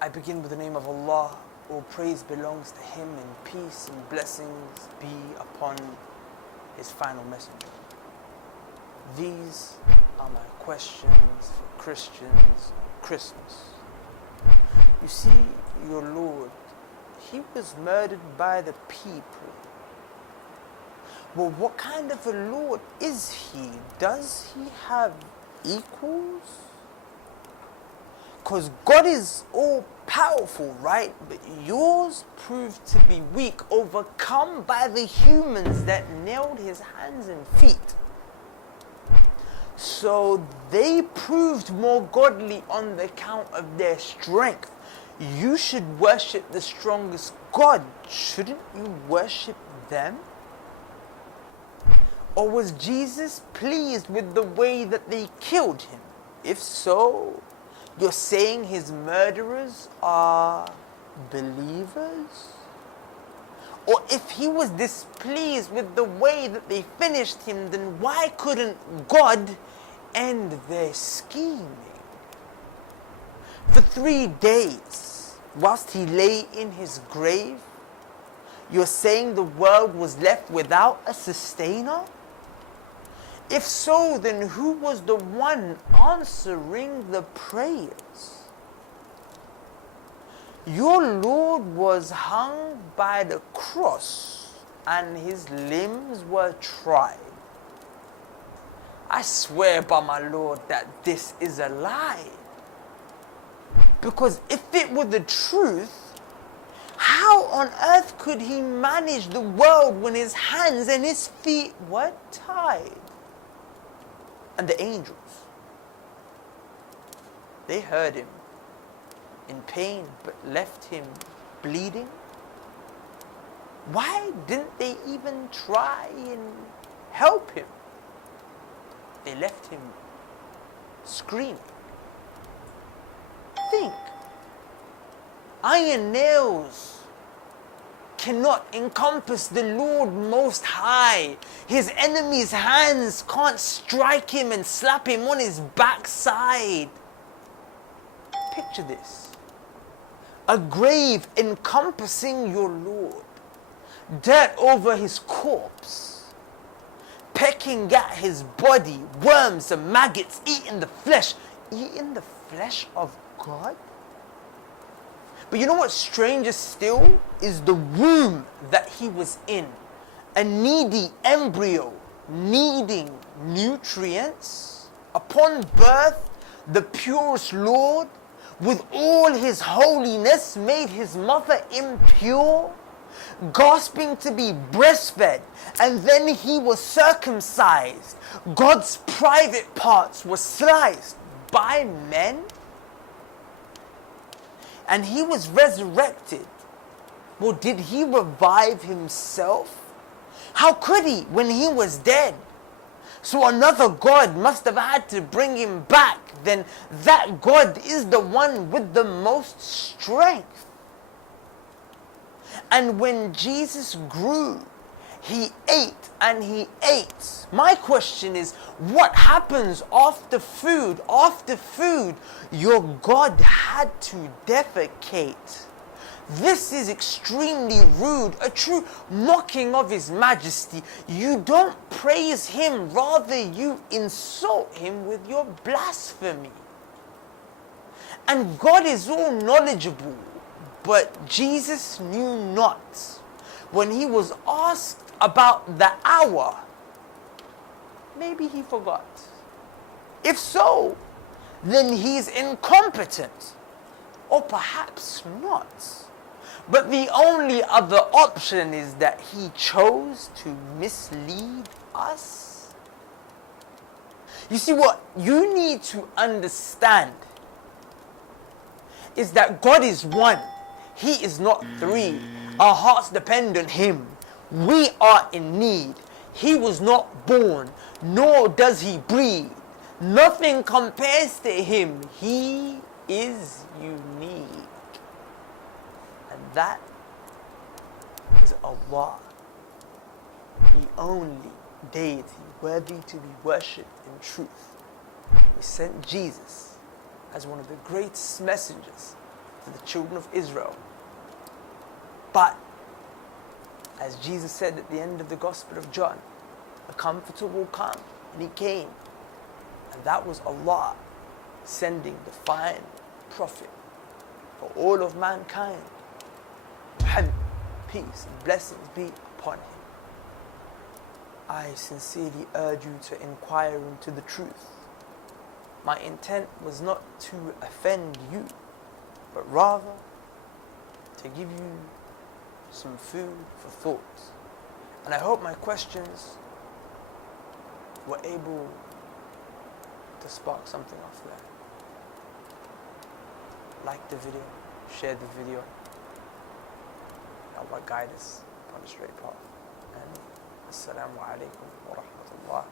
I begin with the name of Allah. All praise belongs to Him, and peace and blessings be upon His final messenger. These are my questions for Christians on Christmas. You see, your Lord, He was murdered by the people. Well, what kind of a Lord is He? Does He have equals? Because God is all powerful, right? But yours proved to be weak, overcome by the humans that nailed His hands and feet. So they proved more godly on the account of their strength. You should worship the strongest God. Shouldn't you worship them? Or was Jesus pleased with the way that they killed Him? If so, you're saying His murderers are believers? Or if He was displeased with the way that they finished Him, then why couldn't God end their scheming? For 3 days, whilst He lay in His grave, you're saying the world was left without a sustainer? If so, then who was the one answering the prayers? Your Lord was hung by the cross and His limbs were tried. I swear by my Lord that this is a lie. Because if it were the truth, how on earth could He manage the world when His hands and His feet were tied? And the angels, they heard Him in pain but left Him bleeding. Why didn't they even try and help Him? They left Him screaming. Think, iron nails cannot encompass the Lord Most High. His enemies' hands can't strike Him and slap Him on His backside. Picture this. A grave encompassing your Lord. Dirt over His corpse. Pecking at His body. Worms and maggots eating the flesh. Eating the flesh of God? But you know what's stranger still? Is the womb that He was in. A needy embryo needing nutrients. Upon birth, the purest Lord, with all His holiness, made His mother impure, gasping to be breastfed, and then He was circumcised. God's private parts were sliced by men. And He was resurrected. Well, did He revive Himself? How could He when He was dead? So another God must have had to bring Him back. Then that God is the one with the most strength. And when Jesus grew, He ate and He ate. My question is, what happens after food? After food, your God had to defecate. This is extremely rude, a true mocking of His majesty. You don't praise Him, rather you insult Him with your blasphemy. And God is all knowledgeable, but Jesus knew not. When He was asked about the hour, maybe He forgot. If so, then He's incompetent, or perhaps not. But the only other option is that He chose to mislead us. You see, what you need to understand is that God is one. He is not three. Our hearts depend on Him. We are in need. He was not born, nor does He breathe. Nothing compares to Him. He is unique. And that is Allah, the only deity worthy to be worshipped in truth. We sent Jesus as one of the greatest messengers to the children of Israel. But, as Jesus said at the end of the Gospel of John, a comforter will come, and he came. And that was Allah sending the fine prophet for all of mankind. Muhammad, peace and blessings be upon him. I sincerely urge you to inquire into the truth. My intent was not to offend you, but rather to give you some food for thought. And I hope my questions were able to spark something off there. Like the video, share the video. Allah guide us on the straight path. And Assalamu alaikum wa rahmatullah.